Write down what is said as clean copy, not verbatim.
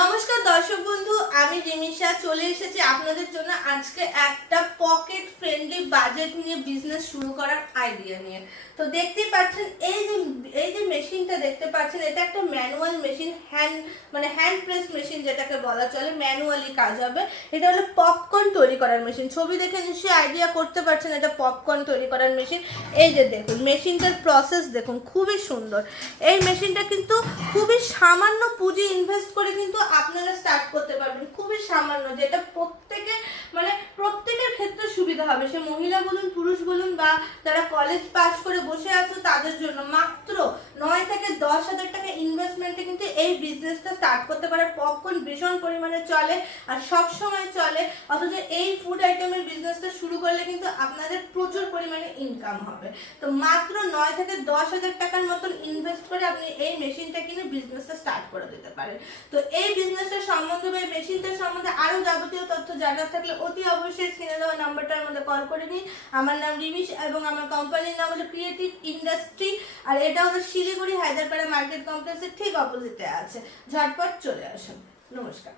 নমস্কার দর্শক বন্ধু, আমি রিমিশা চলে এসেছি আপনাদের জন্য আজকে একটা পকেট ফ্রেন্ডলি বাজেট নিয়ে বিজনেস শুরু করার আইডিয়া নিয়ে। তো দেখতেই পাচ্ছেন এই যে মেশিনটা দেখতে পাচ্ছেন, এটা একটা manual machine, hand press machine যেটাকে বলা চলে, ম্যানুয়ালি কাজ হবে। এটা হলো পপকর্ন তৈরি করার মেশিন। ছবি দেখে নিশ্চয়ই আইডিয়া করতে পারছেন এটা পপকর্ন তৈরি করার মেশিন। এই যে দেখুন মেশিনটার প্রসেস দেখুন, খুবই সুন্দর। এই মেশিনটা কিন্তু খুবই সামান্য পুঁজি ইনভেস্ট করে কিন্তু আপনারা স্টার্ট করতে পারবেন, খুবই সামান্য, যেটা প্রত্যেকের ক্ষেত্রে সুবিধা হবে। সে মহিলা বলুন, পুরুষ বলুন, বা যারা কলেজ পাস করে বসে আছে তাদের জন্য মাত্র 9 থেকে 10,000 টাকা ইনভেস্টমেন্টে কিন্তু এই বিজনেসটা স্টার্ট করতে পারে। পপকর্ন ভীষণ পরিমাণে চলে আর সব সময় চলে, অথচ এই ফুড আইটেমের বিজনেসটা শুরু করলে কিন্তু আপনাদের প্রচুর পরিমাণে ইনকাম হবে। তো মাত্র 9 থেকে 10,000 টাকার মতন ইনভেস্ট করে আপনি এই মেশিনটা কিনে বিজনেসটা স্টার্ট করে দিতে পারেন। তো এই বিজনেসটার সম্বন্ধে বা এই মেশিনটার সম্বন্ধে আরো যাবতীয় তথ্য জানার থাকলে অতি অবশ্যই স্ক্রিনে দেওয়া নাম্বারটার মধ্যে কল করে নিন। আমার নাম রিমিশ এবং আমার কোম্পানির নাম হলো ক্রিয়েটিভ ইন্ডাস্ট্রি, আর এটা হলো শিলিগুড়ি হায়দ্রাপাড়া মার্কেট কমপ্লেক্সের ঠিক অপোজিটে আছে। ঝটপট চলে আসুন। নমস্কার।